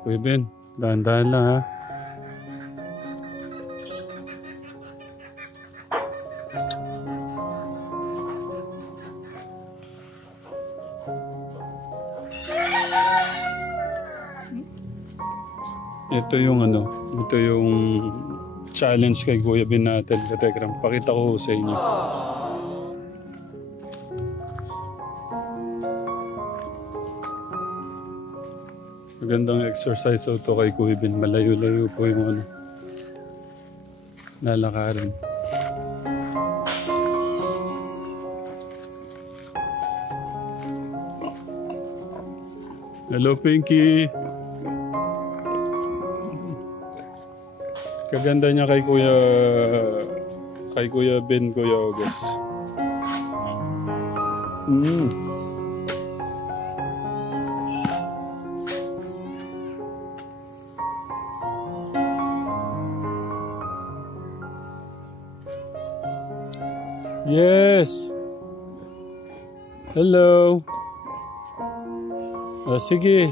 Kuya Ben, dahan-dahan lang ha. Ito yung ito yung challenge kay Kuya Ben natin, Katekram. Pakita ko sa inyo. Magandang exercise ito kay Kuya Ben. Malayo-layo po yung lalakarin. Hello, Pinky. Kaganda niya kay Kuya Ben, Kuya August. Yes. Hello. Sige.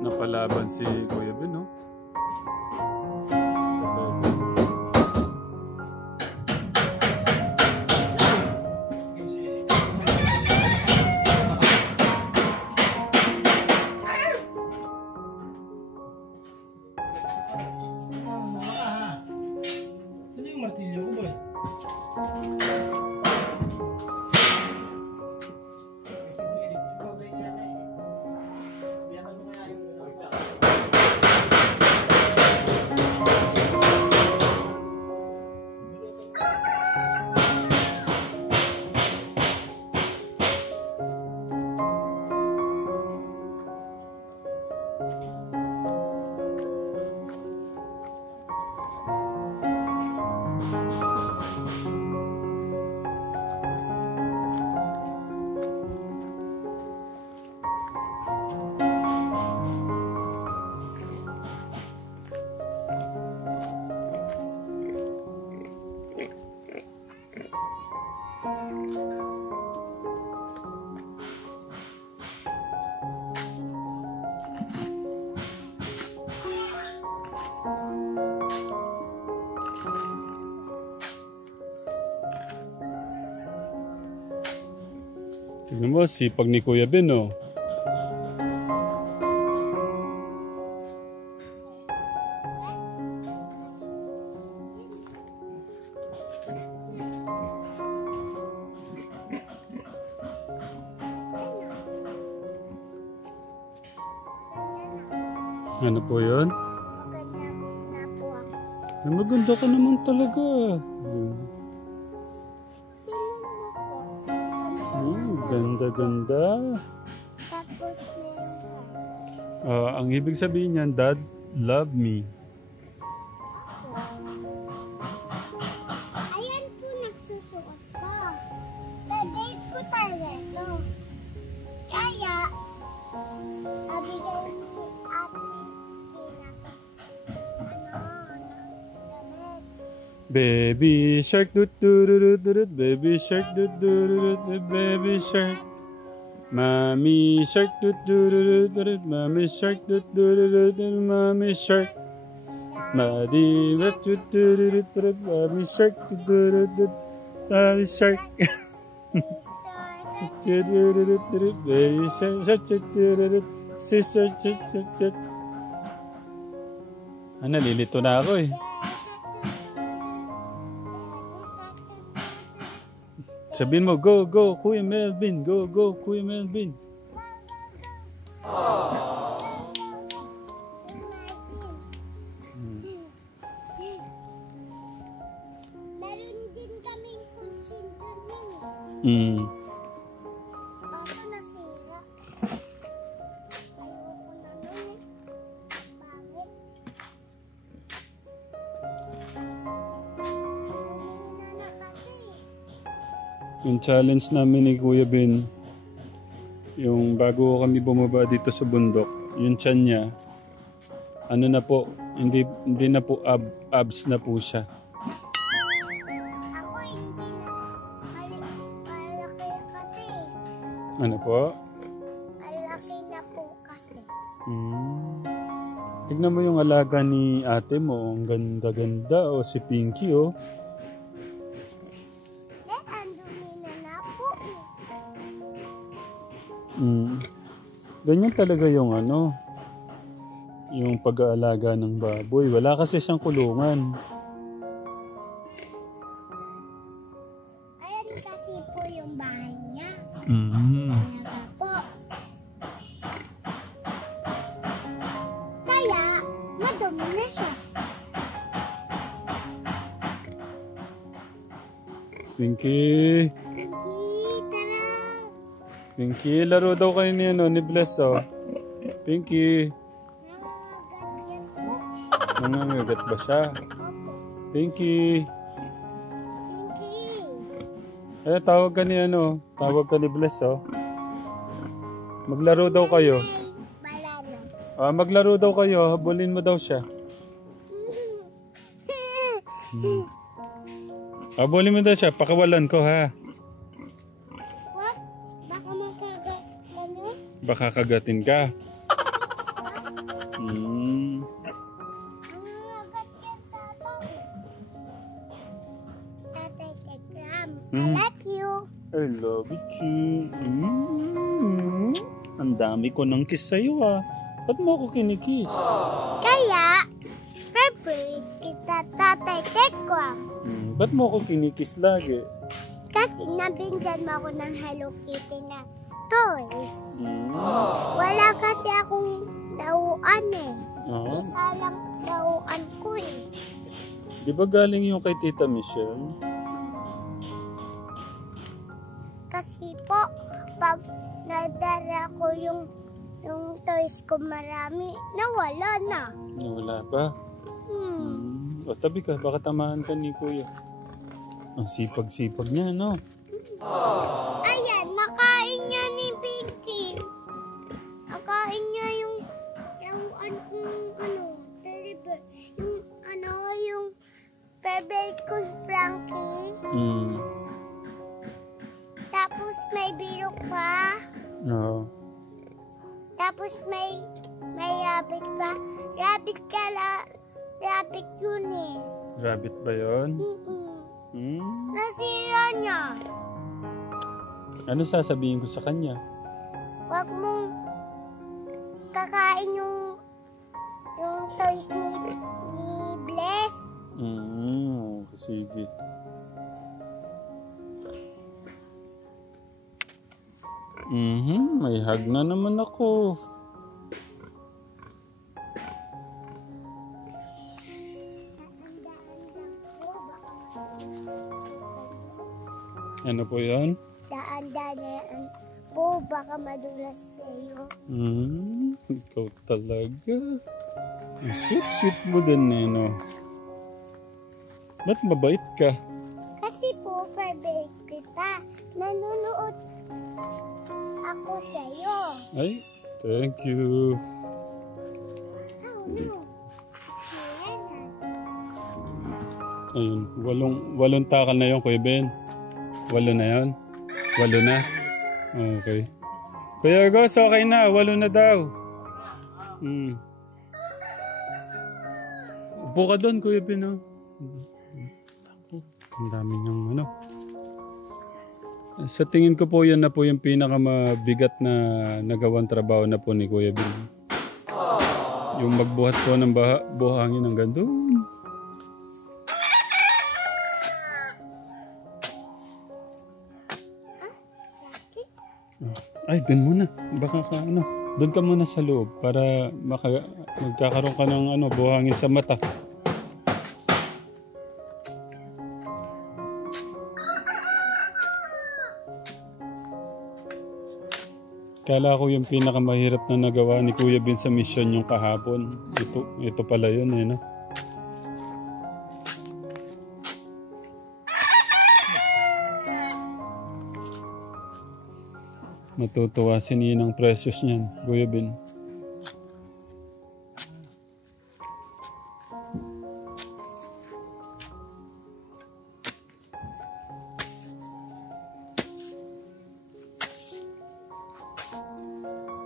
Napalaban si Kuya Ben, no? Saan yung martilyo ko, boy? Tignan mo, sipag ni Kuya Ben, no? Ano po yun? Maganda po ako. Ay, maganda ka naman talaga. Ganda-ganda. Tapos meron. Ang ibig sabihin niyan, Dad, love me. Ayan po nagsusuot ko. Baby ko talaga. Baby shark, doot doot doot doot, baby shark, doot doot doot doot, baby shark. Mommy shark, doot doot doot doot, mommy shark, doot doot doot doot, mommy shark. Daddy doot doot doot doot, mommy shark, doot doot doot, daddy shark. Doot doot doot doot, baby shark, shark, doot doot doot, sister, doot doot doot. Nalilito na ako eh. Sabihin mo, go, go, Kuya Melvin. Go, go, Kuya Melvin. Meron din kaming kutsin doon. Kaso nasira. Ayoko na nun eh. Bakit? Tumina na kasi. Yung challenge namin ni Kuya Ben, yung bago kami bumaba dito sa bundok, yung tiyan niya, ano na po, hindi na po abs na po siya. Ako hindi na. Malaki kasi. Ano po? Malaki na po kasi. Tignan mo yung alaga ni ate mo, ang ganda-ganda, o si Pinky, oh. Ang dumi na po eh. Ganyan talaga yung ano, yung pag-aalaga ng baboy. Wala kasi siyang kulungan. Ayan kasi po yung bahay niya. Talaga po. Kaya, madumi na siya. Pinky, Hindi, tara. Pinky, laro daw kayo ni, ano, ni Bless, oh. Pinky, Nangangagat po. nangangagat ba siya? Opo. Pinky, Pinky. tawag ka ni, ano, tawag ka ni Bless, oh. Maglaro daw kayo. Balano. Maglaro daw kayo, habulin mo daw siya. Habulin mo daw siya, pakawalan ko, ha. What? Baka makagat ano? Baka kagatin ka. Nangangagat yan sa ato. Tatay Tekram, I love you. I love you too. Ang dami ko ng kiss sa'yo, ah. Ba't mo ako kinikiss? Kaya, favorite kita Tatay Tekram. Ba't mo ako kinikiss lagi? Kasi nabinggan mo ako ng Hello Kitty na toys. Wala kasi akong lauan eh. Isa lang lauan ko eh. Di ba galing yung kay Tita Michelle? Kasi po, pag nadala ko yung toys ko marami, nawala na. Wala pa. O tabi ka, baka tamaan ka ni Kuya. Ang sipag-sipag niya, no? Ayan, nakain niya ni Pinky. Nakain niya yung deliver. Yung favorite ko Frankie. Tapos may birok pa. Oo. Tapos may rabbit pa. Rabbit yun eh. Rabbit ba yun? Nasira niya. Ano sasabihin ko sa kanya? Huwag mong kakain yung toys ni Bless. Sige. May hug na naman ako. Ano po yun? Daan-daan po, baka madulas sa'yo. Ikaw talaga. Ang sweet mo din, Neno. Ba't mabait ka? Kasi po, favorite kita. Nanonood ako sa'yo. Ay, thank you. Oh no. Chilenas. Ayun, walong takal na yun, Kuya Ben. 8 na yun? 8 na? Okay. Kuya Agos, okay na. 8 na daw. Upo ka doon, Kuya Ben. Oh. Ang dami niyang ano. Sa tingin ko po, yan na po yung pinakamabigat na nagawang trabaho na po ni Kuya Ben. Yung magbuhat po ng buhangin hanggang doon. Ay, doon muna. Baka ka ano. Doon ka muna sa loob para magkakaroon ka ng ano, buhangin sa mata. Kala ko yung pinakamahirap na nagawa ni Kuya Ben sa mission yung kahapon. Ito pala yun eh, no? Matutuwa si Ninang Precious niyan, Kuya Ben.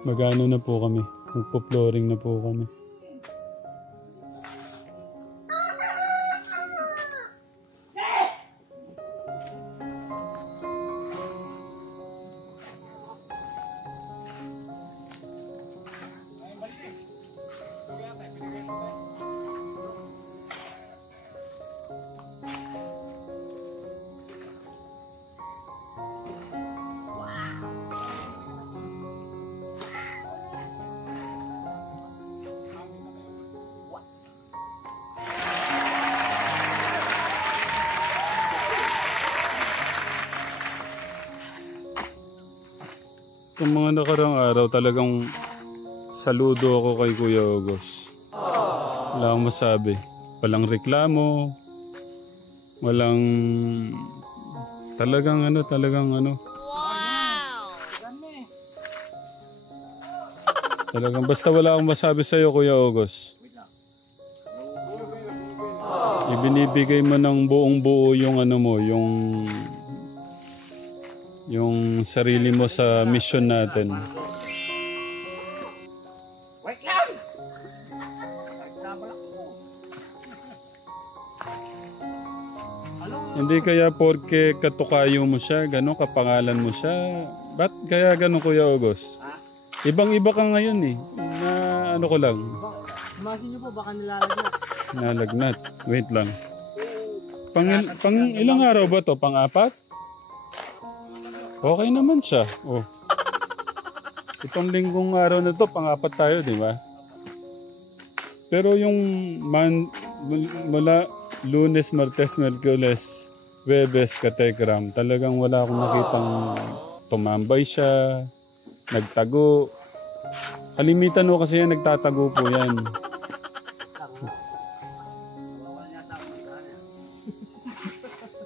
Mag-ano na po kami. Magpo-flooring na po kami. Yung mga nakarang araw talagang saludo ako kay Kuya August. Wala akong masabi. Walang reklamo. Walang talagang ano. Wow! Talagang basta wala akong masabi sa iyo, Kuya August. Ibinibigay mo ng buong buo yung ano mo, yung sarili mo sa mission natin. Wait lang! Hindi kaya porke katukayo mo siya, gano'n, kapangalan mo siya. Ba't kaya gano'n, Kuya August? Ibang-iba ka ngayon eh. Na ano ko lang. Imasin niyo po, baka nilalagnat. Nalagnat. Wait lang. Pang ilang araw ba to? Pang-4? Okay naman siya. Oh. Itong linggong araw na to, pang-4 tayo, di ba? Pero yung mula Lunes, Martes, Merkules, Huwebes, Katekram, talagang wala akong nakitang tumambay siya, nagtago. Kalimitan mo kasi yan, nagtatago po yan.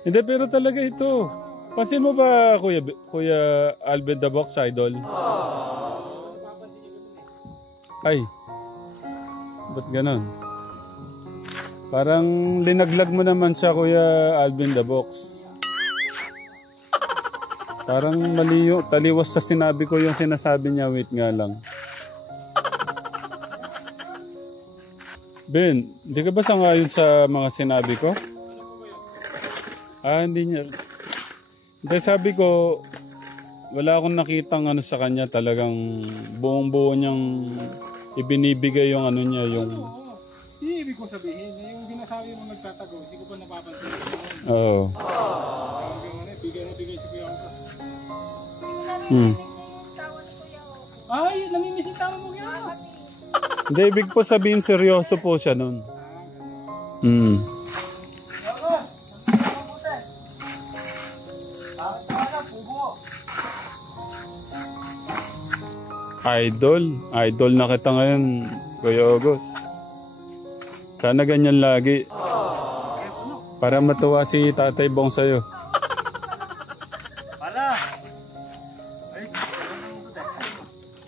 Hindi, pero talaga ito. Pansin mo ba, Kuya Albert the Box Idol? Ay, ba't ganon? Parang linaglag mo naman siya, Kuya Alvin the Box. Parang mali taliwas sa sinabi ko yung sinasabi niya. Wait nga lang. Ben, hindi ka ba sangayon sa mga sinabi ko? Hindi niya. Hindi, sabi ko, wala akong nakitang ano sa kanya, talagang buong-buo niyang ibinibigay yung ano niya, yung... Ibig ko sabihin, yung binasabi mo nagtatago, hindi ko pa napapansin. Oo. Bigay na bigay si Kuya Angka. Ay, namimiss yung tawa mo yan. Hindi, ibig po sabihin, seryoso po siya nun. Idol na kita ngayon, Kuya August. Sana ganyan lagi. Para matuwa si Tatay Bong sa'yo.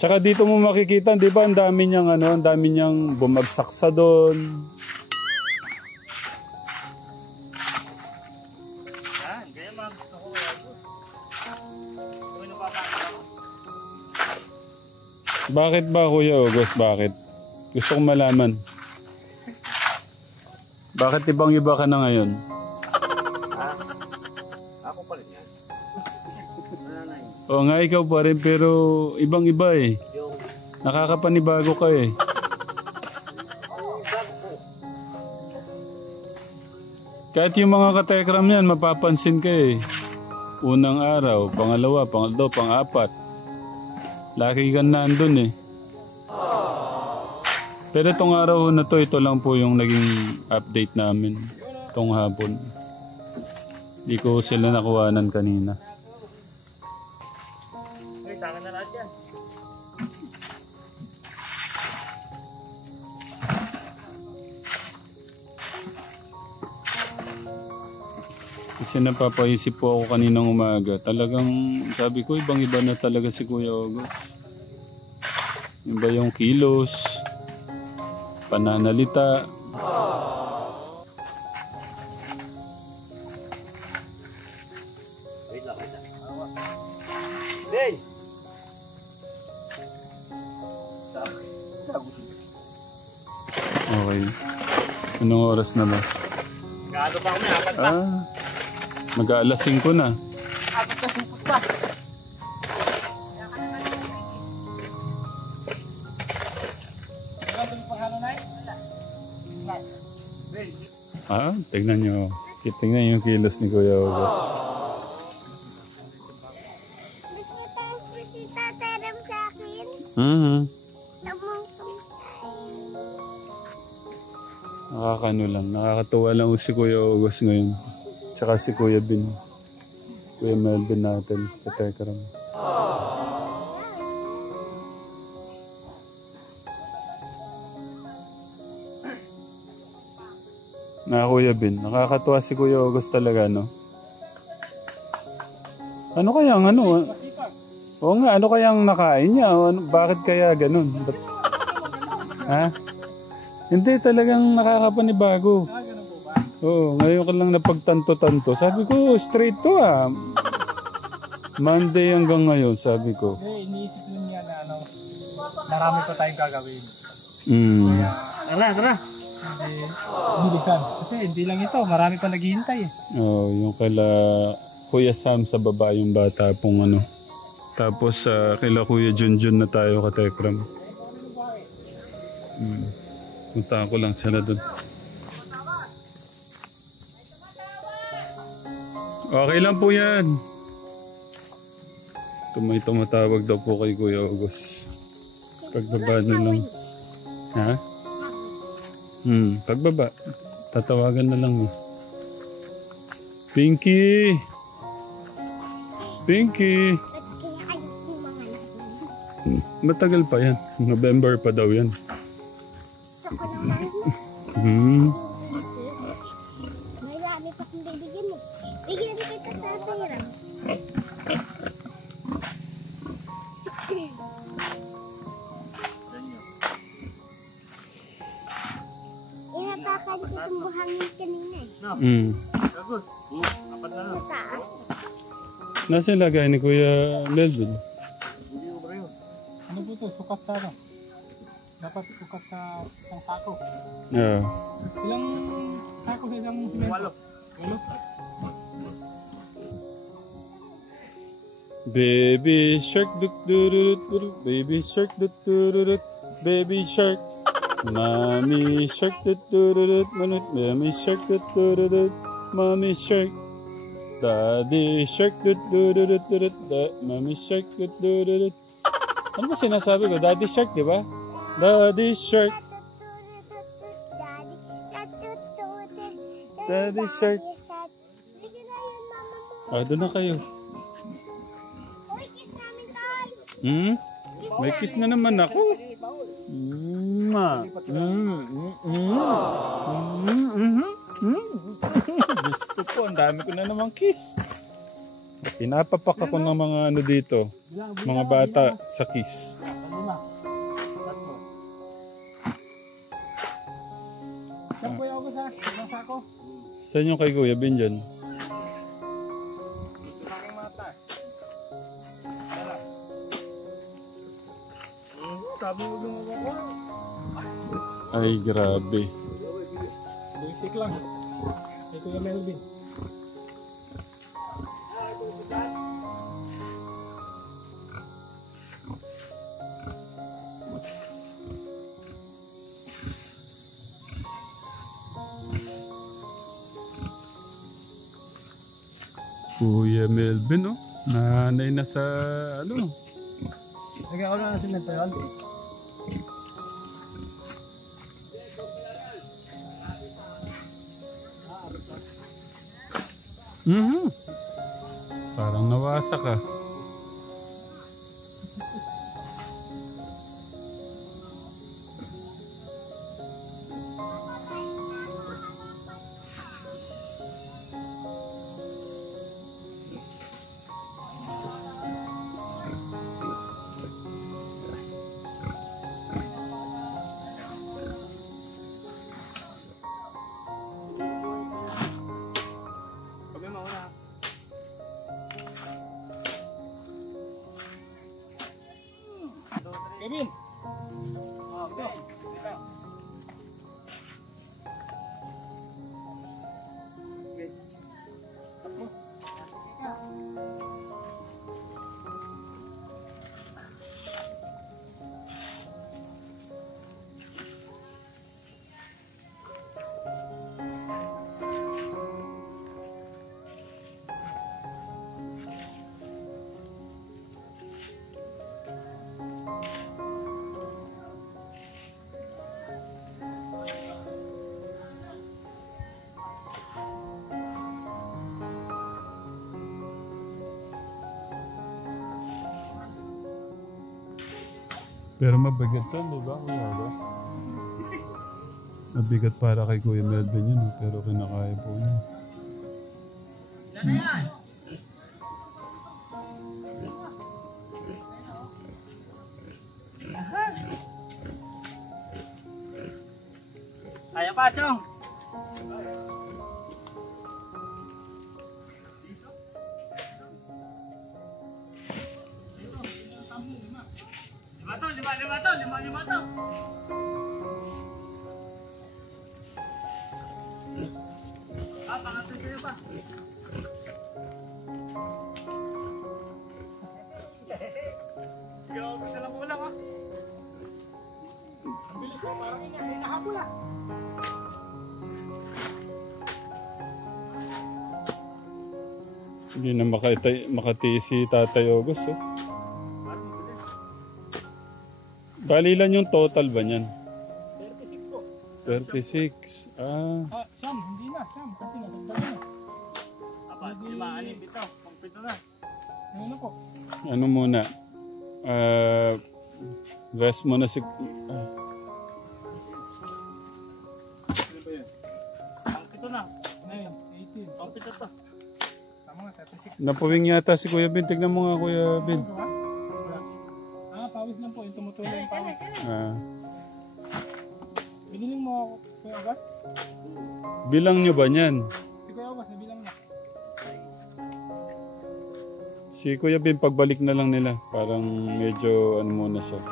Tsaka dito mo makikita, di ba, ang dami niyang bumagsak sa doon. gusto ko kaya ito. Uy, napapakita ako. Bakit ba, Kuya August? Bakit? Gusto kong malaman. Bakit ibang-iba ka na ngayon? Ako pa rin yan. Oo nga, ikaw pa rin, pero ibang-iba eh. Nakakapanibago ka eh. Kahit yung mga katekram yan, mapapansin ka eh. Unang araw, pangalawa, pangatlo, pang-apat. Lagi ka nandun eh. Pero itong araw na to, ito lang po yung naging update namin. Itong hapon. Hindi ko sila nakuhanan kanina. Uy, sa akin na lahat yan. Kasi napapaisip po ako kaninang umaga. Talagang sabi ko, ibang-iba na talaga si Kuya August. Iba yung kilos, pananalita. Wait lang. Hey! Okay. Anong oras na ba? Gaano pa kami? Apat pa. Mag-aalas 5 na. Apat na supot pa. Tignan nyo. Tignan yung kilos ni Kuya August. Gusto si Tataram sa akin. Nakakano lang. Nakakatuwa lang si Kuya August ngayon. Tsaka si Kuya Bin. Kuya Melvin natin. Katekram. Kuya Bin. Nakakatuwa si Kuya August talaga, no? Ano kayang ano? Oo nga, ano kayang nakain niya? Bakit kaya ganun? Ha? Hindi, talagang nakakapanibago. Ganun po ba? Oo, ngayon ka lang napagtanto-tanto. Sabi ko, straight to ah. Monday hanggang ngayon, sabi ko. Hindi, iniisip nun niya na ano, marami pa tayong gagawin. Tara. Hindi, bilisan. Kasi hindi lang ito, marami pa naghihintay eh. Oo, yung kaila Kuya Sam sa baba yung bata pong ano. Tapos kaila Kuya Junjun na tayo katekram. Punta ko lang sana doon. Okay lang po yan. Tumatawag daw po kay Kuya August. Pagbaba na lang. Ha? Pagbaba. Tatawagan na lang. Pinky! Pinky! Matagal pa yan. November pa daw yan. Gusto ko naman. Marami pa kung bibigyan mo. Bigyan kita Tataram. Inapakan ko itong buhangin kanina eh. Bagus. Apat na lang. Sa taas. Nasa lagay ni Kuya Melvin? Hindi ko ba yun? Ano po ito? Sukat sa ano? Dapat sukat sa isang sako. Yeah. Ilang sako sa isang simento? 8. Baby shark dut dut dut, baby shark dut dut, baby shark. Mommy shark dut dut, mommy shark dut dut, mommy shark. Daddy shark dut dut dut, mommy shark dut dut. Ano ba sinasabi ko? Daddy shark, di ba? Daddy shark. Daddy shark. Doon na kayo. Uy, kiss namin tayo. May kiss na naman ako. Diyos ko po, ang dami ko na namang kiss. Pinapapak ako ng mga ano dito. Mga bata sa kiss. 5. Saan po yung ako sa isang sako? Saan yung kay Kuya Ben dyan? Ay, grabe. Basic lang. Ito yung Melvin. Kuya Melvin, oh. Nanay na sa, ano. Nag-ako na ng simento yan. Parang nawasak ah. Kevin! Pero mabigat yan, di ba, Kuya August? Mabigat para kay Kuya Melvin yun, pero kinakaya po niya. Kaya pa, Chong! Lima to. Pangatlo sa'yo pa. Sige, gusto lang ulang ha. Ang bilis mo, parang hinahabol ha. Hindi na makatiis si Tatay August, oh. Bali lang yung total ba niyan? 36 po. 36. Ah. Siyam, hindi na. Siyam, kasi natagdagan na. Apat, lima, anim, bito. Pangpito na. Ano po? Ano muna? Rest muna si... Ano ba yan? Pangpito na. Ngayon, 18. Pangpito to. Tama nga, 36. Napuwing yata si Kuya Bin. Tignan mo nga, Kuya Bin. Pawis lang po, yung tumutuloy yung pawis. Biniling mo ako, Kuya August? Bilang nyo ba niyan? Si Kuya August, nabilang na. Si Kuya Bin, pagbalik na lang nila. Parang medyo ano muna siya.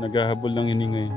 Naghahabol ng hininga eh.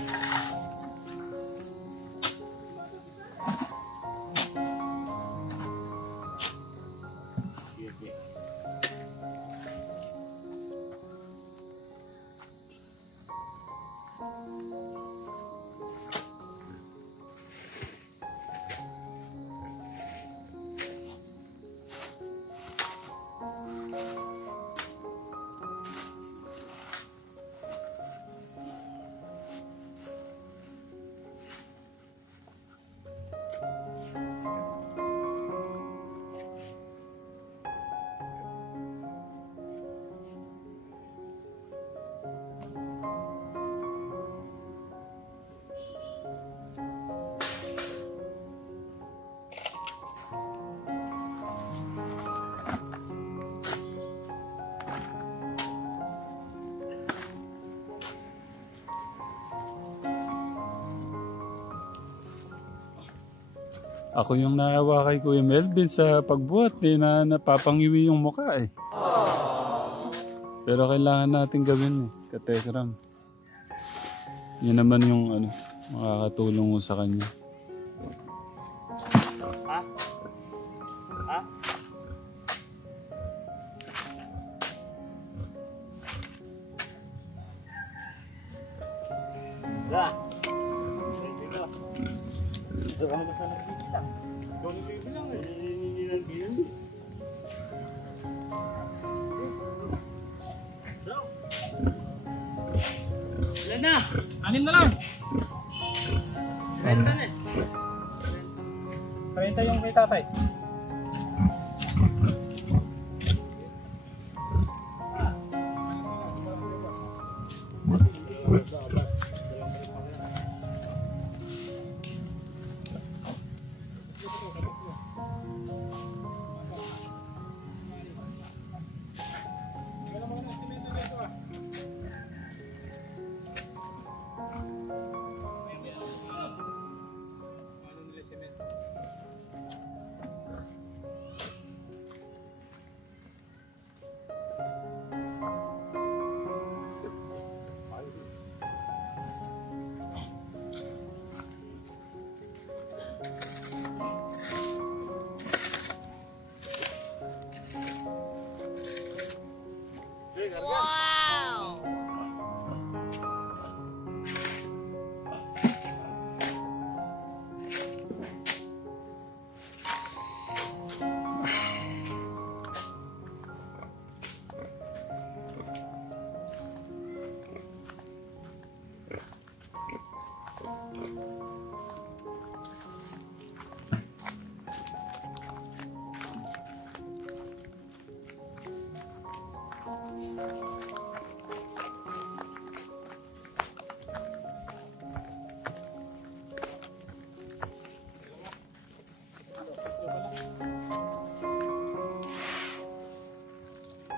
Ako yung naawa kay Kuya Melvin sa pagbuhat. Di na napapangiwi yung mukha eh. Pero kailangan natin gawin eh. Katekram. Yan naman yung ano, makakatulong mo sa kanya. Ha? Ha? Ya. Ang basta nagbibilang. Doon nagbibilang eh. Hindi nagbibilang. Ilan na? 6 na lang. 30 na eh. 30 yung kay tatay.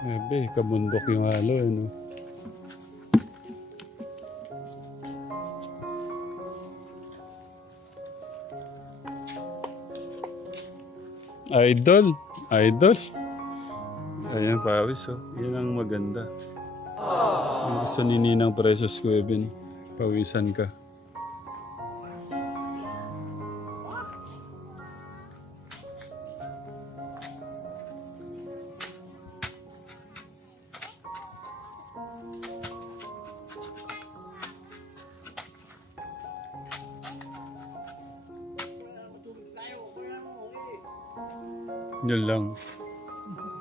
Ebe, kabundok yung halo, ano. Idol. Idol. Ayan, pawis, oh. Yan ang maganda. Ang gusto ni Ninang Precious Kuya Ben. Pawisan ka. Yun lang.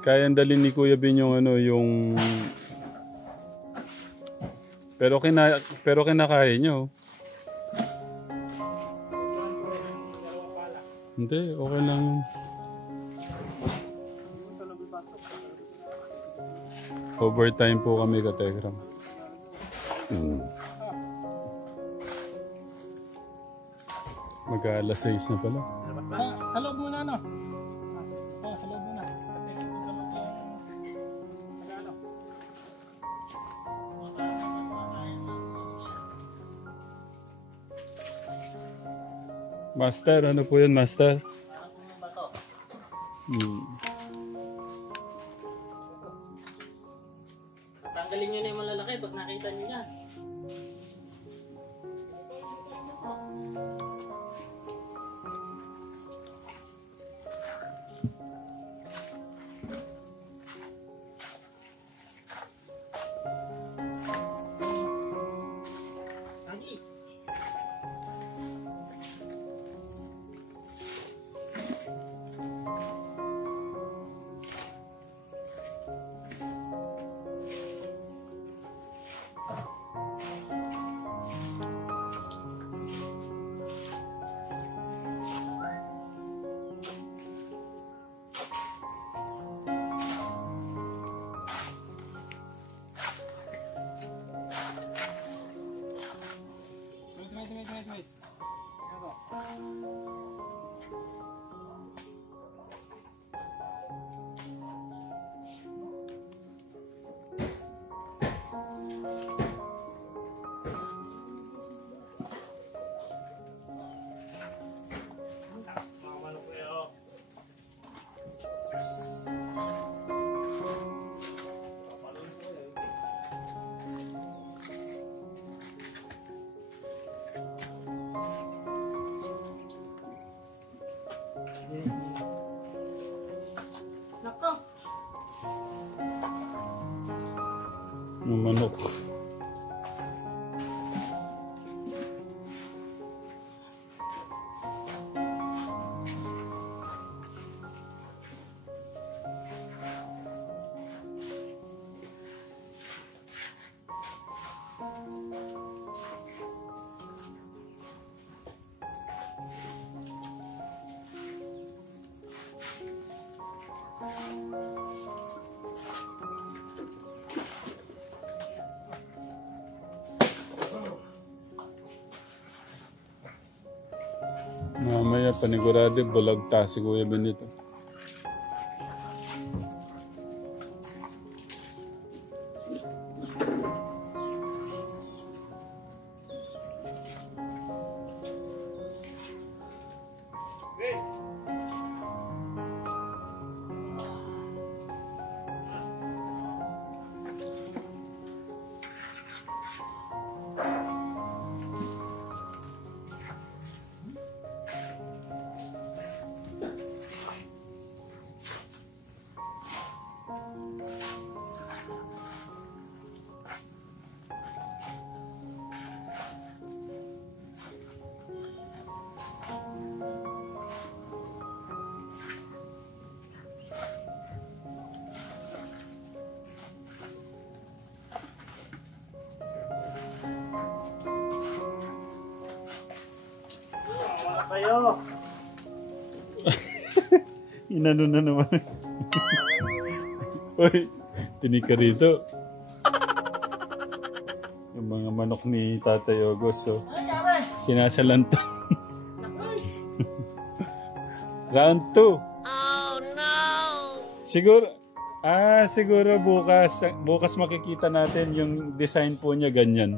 Kaya dalhin ni Kuya Ben yung ano, yung... Pero kinakaya nyo. Hindi, okay lang. Overtime po kami, Kategram. Mag-alas 6 na pala. Sa loob muna, no? Sa loob muna. Master, ano po yun, Master? Tanggalin nyo na yung malalaki pag nakita nyo yan. Nako. Yung manok. Mamaya panigurado bulag ta si Kuya Benito. Kayo. Inano na naman. Uy, tinika rito. Yung mga manok ni Tatay August, so sinasalanta. Round 2. Oh no! Siguro bukas makikita natin yung design po niya ganyan.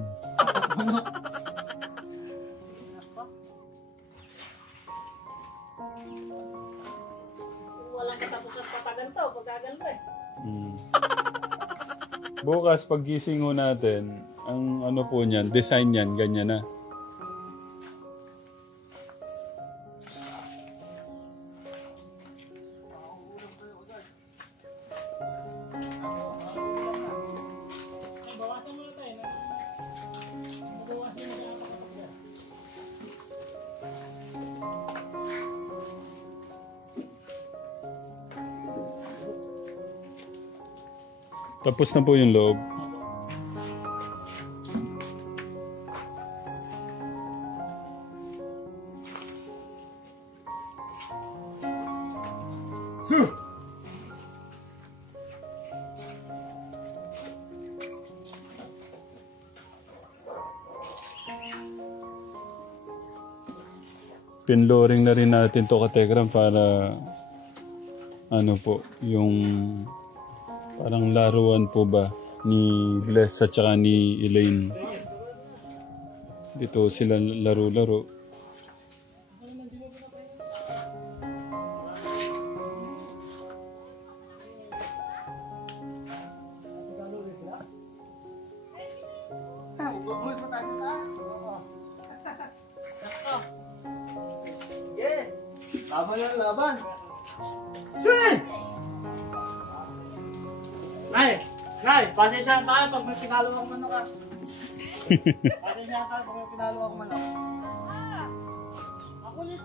Bukas paggising ho natin, ang ano po niyan, design niyan, ganyan na. Tapos na po yung loob. Pinloring na rin natin to Kategram para ano po, yung parang laruan po ba ni Bless at saka ni Elaine. Dito sila laro-laro. Laban yan, laban. Sige! Nay, pasensya tayo pag may pinalo akong manok ka. Pasensya tayo pag may pinalo akong manok. Ako ulit.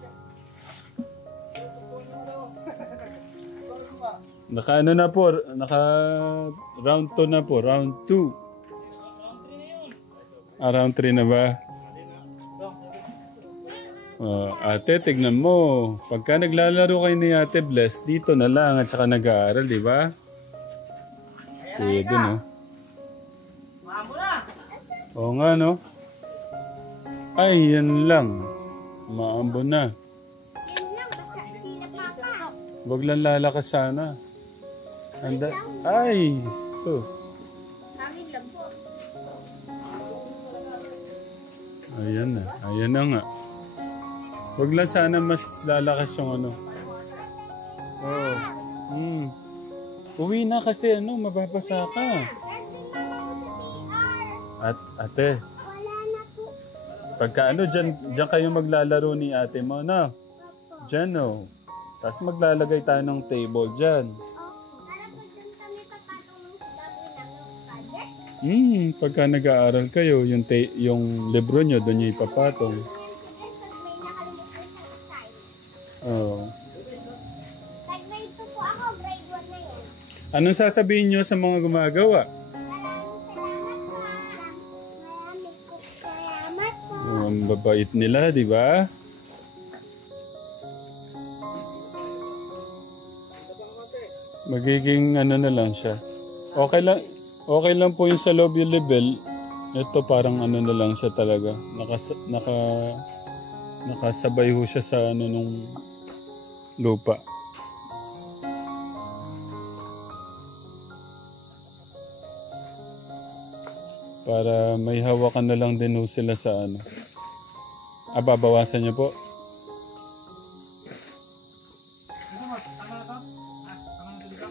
Naka ano na po, naka round 2 na po, round 2. Round 3 na ba? Ate, tignan mo. Pagka naglalaro kayo ni Ate Bless, dito na lang at saka nag-aaral, di ba? Pwede, no? Maamo na! Oo nga, no? Ay, yan lang. Maambo na. Yun lang, basta hindi na papa. Huwag lang lalakas sana. Ay, sus. Amin lang po. Ayan na. Ayan na nga. Huwag lang sana mas lalakas yung ano. Oo. Uwi na kasi ano, mababasa ka. Nandun mama ko sa CR. Ate, Wala na po. pagka ano, dyan kayo maglalaro ni ate mo, no? Dyan, no? Tapos maglalagay tayo ng table dyan. Para po dun kami papatong ng gagawin namin project. Pagka nag-aaral kayo, yung libro nyo, doon nyo ipapatong. May nakalimutan sa side. Oo. Like grade 2 po ako, grade 1 na yan. Anong sasabihin nyo sa mga gumagawa? Maraming salamat po. Maraming po salamat po. Ang babait nila, di ba? Magiging ano na lang siya. Okay lang po yung sa loob yung level. Ito parang ano na lang siya talaga. Nakasabay ho siya sa ano nung lupa. Para may hawakan na lang din ho sila sa ano. Babawasan niyo po. Tama na to? Tama na dito?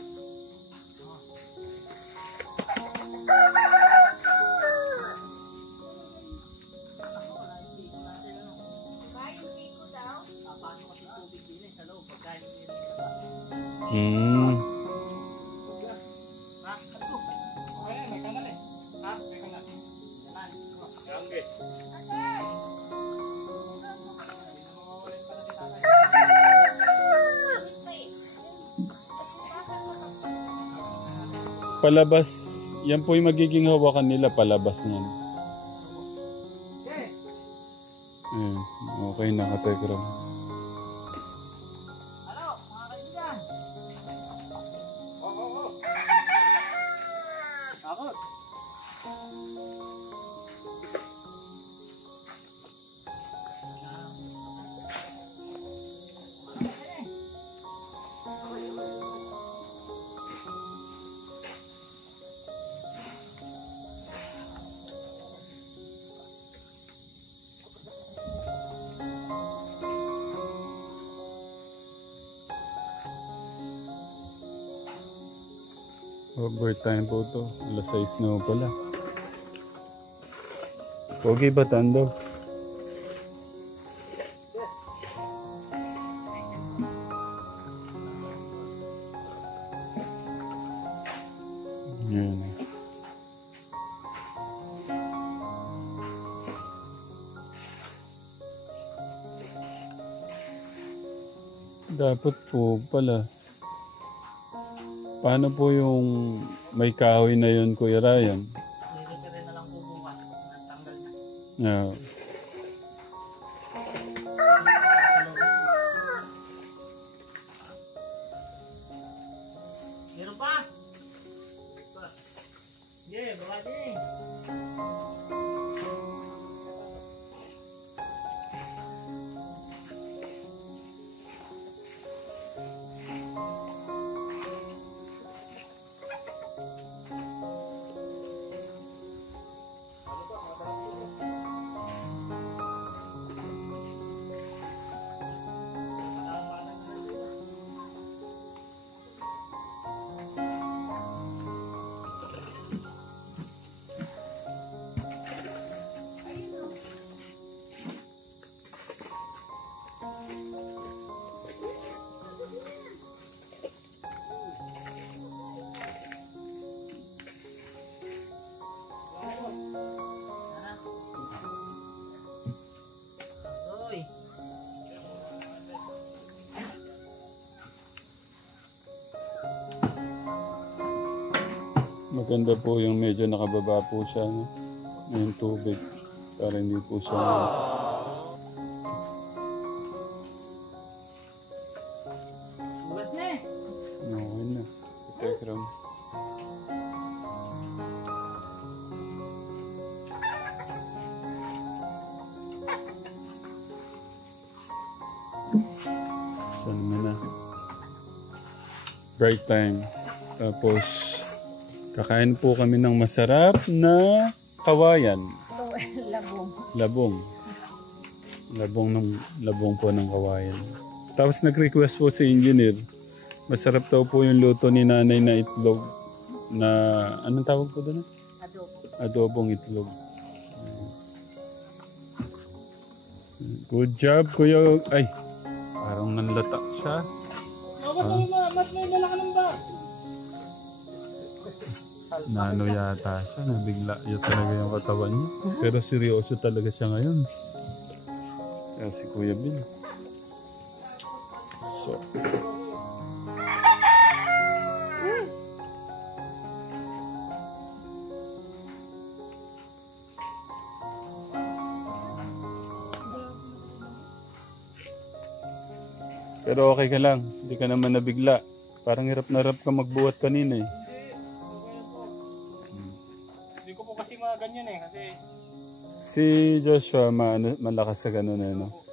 Okay, may kanal eh. Ha? May kanal. Kanal. Okay. Palabas, yan po yung magiging hawakan nila, palabas niyan. Ayan, okay na, katekram. Hello, mga kaibigan. Takot. Overtime po to. Alas 6 na po pala. Pogi ba tando? Yan. Dapat po pala. Paano po yung may kahoy na yun, Kuya Ryan? Nilitire na lang po bukas. Natanggal na. Yeah. Meron pa? Yeah, baka din. Uy. Maganda po yung medyo nakababa po siya, no? Yung tubig. Para hindi po siya... Bukas na eh. Okay na. Katekram. Saan mo na? Break time. Tapos, kakain po kami ng masarap na kawayan. Labong. Labong po ng kawayan. Tapos nag-request po si engineer. Masarap daw po yung luto ni nanay na itlog. Na, anong tawag po doon? Adobong itlog. Good job, kuya. Ay, parang nanlatak siya. mas may dala ka ng bag. Nano yata siya, nabigla yun talaga yung katawan niya. Pero seryoso talaga siya ngayon. Kaya si Kuya Bill. So. Pero okay ka lang, hindi ka naman nabigla. Parang hirap na hirap ka magbuhat kanina eh. Hindi ko po kasi mga ganyan eh, kasi Si Joshua malakas sa ganun eh, no?